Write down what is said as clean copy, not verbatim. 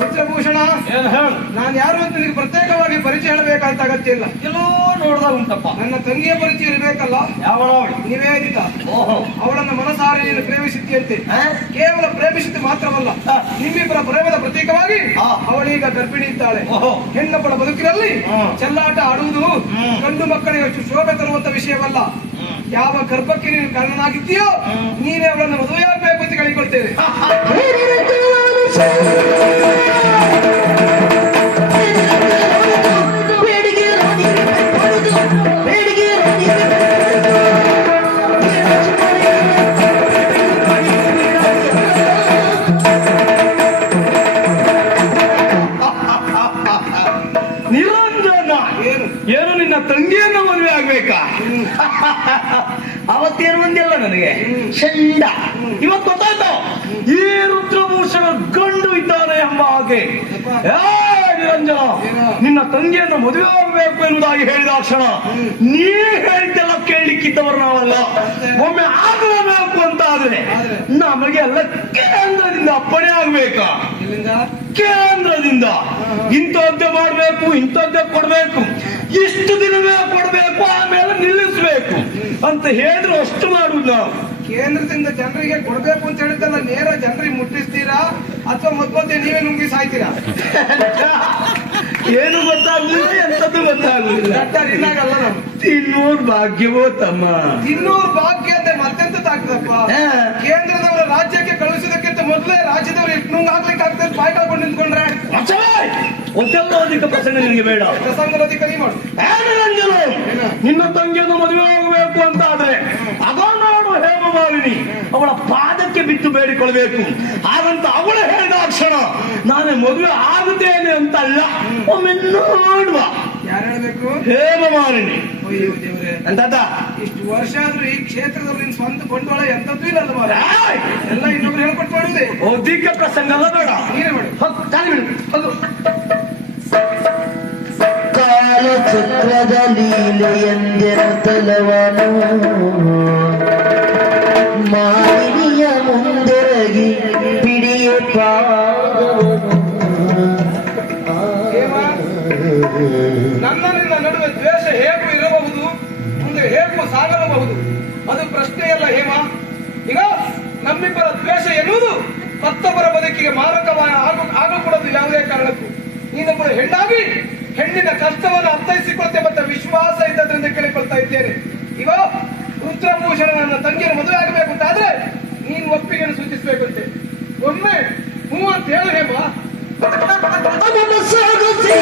ರುದ್ರಭೂಷಣ, ಏನ್ ಹೇಳು? ನಾನು ಯಾರು ಅಂತ ನಿನಗೆ ಪ್ರತ್ಯೇಕವಾಗಿ ಪರಿಚಯ ಹೇಳಬೇಕಂತ ಅಗತ್ಯ ಇಲ್ಲ. ಎಲ್ಲೋ ನೋಡ್ದಾಗ ಉಂಟಪ್ಪ. ನನ್ನ ತಂಗಿಯ ಪರಿಚಯ ಇರಬೇಕಲ್ಲ. ಯಾವಳ? ನಿವೇದಿತ. ಓಹೋ, ಅವಳನ್ನು ಮನಸಾರಿ ನೀನು ಪ್ರೇಮಿಸಿದ್ಯಂತೆ. ಕೇವಲ ಪ್ರೇಮಿಸಿದ್ದು ಮಾತ್ರವಲ್ಲ, ನಿಮ್ಮಿಬ್ಬರ ಪ್ರೇಮದ ಪ್ರತೀಕವಾಗಿ ಅವಳೀಗ ಗರ್ಭಿಣಿ ಇದ್ದಾಳೆ. ಹೆಣ್ಣೊಬ್ಬಳ ಬದುಕಿನಲ್ಲಿ ಚೆಲ್ಲಾಟ ಆಡುವುದು ಗಂಡು ಮಕ್ಕಳಿಗೆ ಅಷ್ಟು ಶೋಭೆ ತರುವಂತ ವಿಷಯವಲ್ಲ. ಯಾವ ಗರ್ಭಕ್ಕೆ ನೀನು ಕಾರಣನಾಗಿದ್ದೀಯೋ ನೀನೇ ಅವಳನ್ನು ಮದುವೆಯಾಗಬೇಕು ಅಂತ ಕೇಳಿಕೊಳ್ತೇವೆ. ಏನು ನಿನ್ನ ತಂಗಿಯನ್ನ ಮದುವೆ ಆಗ್ಬೇಕಾ? ಅವತ್ತೇನು ಒಂದಿಲ್ಲ ನನಗೆ ಚಂಡ. ಇವತ್ತು ಗೊತ್ತಾಯ್ತು ಈ ರುದ್ರಭೂಷಣ ಗಂಡು ಇದ್ದಾನೆ ಎಂಬ ಹಾಗೆ. ನಿರಂಜನ, ನಿನ್ನ ತಂಗಿಯನ್ನು ಮದುವೆ ಆಗಬೇಕು ಎನ್ನುವುದಾಗಿ ಹೇಳಿದ ಕ್ಷಣ ನೀ ಹೇಳಿದ್ದೆಲ್ಲ ಕೇಳಲಿಕ್ಕಿದ್ದವರು ನಾವಲ್ಲ. ಒಮ್ಮೆ ಆಗಲೇಬೇಕು ಅಂತ ಆದ್ರೆ ನಮಗೆ ಎಲ್ಲ ಕೇಂದ್ರದಿಂದ ಅಪ್ಪಣೆ ಆಗ್ಬೇಕಾ? ಕೇಂದ್ರದಿಂದ ಇಂಥದ್ದೇ ಮಾಡ್ಬೇಕು, ಇಂಥದ್ದೇ ಕೊಡ್ಬೇಕು, ಇಷ್ಟು ದಿನವೇ ಕೊಡ್ಬೇಕು, ಆಮೇಲೆ ನಿಲ್ಲಿಸ್ಬೇಕು ಅಂತ ಹೇಳಿದ್ರು ಅಷ್ಟು ಮಾಡುವುದು ನಾವು. ಕೇಂದ್ರದಿಂದ ಜನರಿಗೆ ಕೊಡ್ಬೇಕು ಅಂತ ಹೇಳಿದ್ದಲ್ಲ, ನೇರ ಜನರಿಗೆ ಮುಟ್ಟಿಸ್ತೀರಾ ಅಥವಾ ಮತ್ತೊಂದೇ ನೀವೇ ನುಂಗಿ ಸಾಯ್ತೀರಾ? ಏನು ಗೊತ್ತಾಗ್ಲಿಲ್ಲ, ಎಂತದ್ದು ಗೊತ್ತಾಗ್ಲಿಲ್ಲ. ಇನ್ನಾಗಲ್ಲ ನಾವು ತಿನ್ನೋರ್ ಭಾಗ್ಯವೋ ತಮ್ಮ. ತಿನ್ನೋರ್ ಭಾಗ್ಯ ಅಂದ್ರೆ ಮತ್ತೆಂತ ತಾಗ್ತದಪ್ಪ. ಕೇಂದ್ರದವರ ರಾಜ್ಯಕ್ಕೆ ಕಳಿಸೋದಕ್ಕಿಂತ ಮೊದಲೇ ರಾಜ್ಯದವರು ಎಷ್ಟು ನುಂಗ್ ಹಾಕ್ಲಿಕ್ಕೆ ಆಗ್ತದೆ ಬಾಯಿ ಕಳ್ಕೊಂಡು ನಿಂತ್ಕೊಂಡ್ರೆ ಒದ್ದೆಲ್ಲೋದಿಕ ಪ್ರಸಂಗ ನಿನಗೆ ಬೇಡ. ಪ್ರಸಂಗಲೋದಿಕ ನೀ ಮಾಡು. ನಿನ್ನ ತಂಗಿಯನ್ನು ಮದುವೆ ಆಗಬೇಕು ಅಂತ ಆದ್ರೆ ಅದನ್ನಾಡು ಹೇಮಮಾಲಿನಿ ಅವಳ ಪಾದಕ್ಕೆ ಬಿದ್ದು ಬೇಡಿಕೊಳ್ಬೇಕು. ಹಾಗಂತ ಅವಳು ಹೇಳಿದ ಕ್ಷಣ ನಾನೇ ಮದುವೆ ಆಗುತ್ತೇನೆ ಅಂತ ಅಲ್ಲ, ಒಮ್ಮೆ ನೋಡುವ. ಯಾರು ಹೇಳ್ಬೇಕು? ಹೇಮಮಾಲಿನಿ. ಅಯ್ಯೋ ದೇವ್ರೆ, ಅಂತದ ಇಷ್ಟು ವರ್ಷ ಆದ್ರೂ ಈ ಕ್ಷೇತ್ರದಲ್ಲಿ ನಿನ್ ಸ್ವಂತ ಬಂಡವಾಳ ಎಂತದ್ದು ಇಲ್ಲ ಮಾರ. ಎಲ್ಲ ಇನ್ನೊಬ್ರು ಹೇಳ್ಕೊಟ್ಟು ಮಾಡುವುದೇ. ಒದ್ದಿಕ ಪ್ರಸಂಗ ಅಲ್ಲ, ಬೇಡ ನೀನೇ ಮಾಡು. ಚಾಲಿ ಬಿಡು. ಕಾಲಚಕ್ರದ ಲೀಲೆ ಎಂದೆನುತ್ತಲವನು ಮಾಲಿನಿಯ ಮುಂದೆರಗಿ ಪಿಡಿಯ ನನ್ನ ನಿನ್ನ ನಡುವೆ ದ್ವೇಷ ಹೇಗೂ ಇರಬಹುದು, ಮುಂದೆ ಹೇಗೂ ಸಾಗಲಬಹುದು, ಅದು ಪ್ರಶ್ನೆಯಲ್ಲ ಹೇಮ. ಈಗ ನಮ್ಮಿಬ್ಬರ ದ್ವೇಷ ಎನ್ನುವುದು ಮತ್ತೊಬ್ಬರ ಬದುಕಿಗೆ ಮಾರಕವಾಗಿ ಆಗಕೂಡದು ಯಾವುದೇ ಕಾರಣಕ್ಕೂ. ನೀನೊಬ್ಬರು ಹೆಣ್ಣಾಗಿ ಹೆಣ್ಣಿನ ಕಷ್ಟವನ್ನು ಅರ್ಥೈಸಿಕೊಳ್ತೆ ಮತ್ತೆ ವಿಶ್ವಾಸ ಇದ್ದದ್ರಿಂದ ಕೇಳಿಕೊಳ್ತಾ ಇದ್ದೇನೆ. ಈಗ ರುದ್ರಭೂಷಣ ನನ್ನ ತಂಗಿಯನ್ನು ಮದುವೆ ಆಗಬೇಕು ಅಂತ ಆದ್ರೆ ನೀನು ಒಪ್ಪಿಗೆಯನ್ನು ಸೂಚಿಸಬೇಕಂತೆ. ಒಮ್ಮೆ ಹೂ ಅಂತ ಹೇಳು ಹೇಮ. ಸಾಗುತ್ತೀ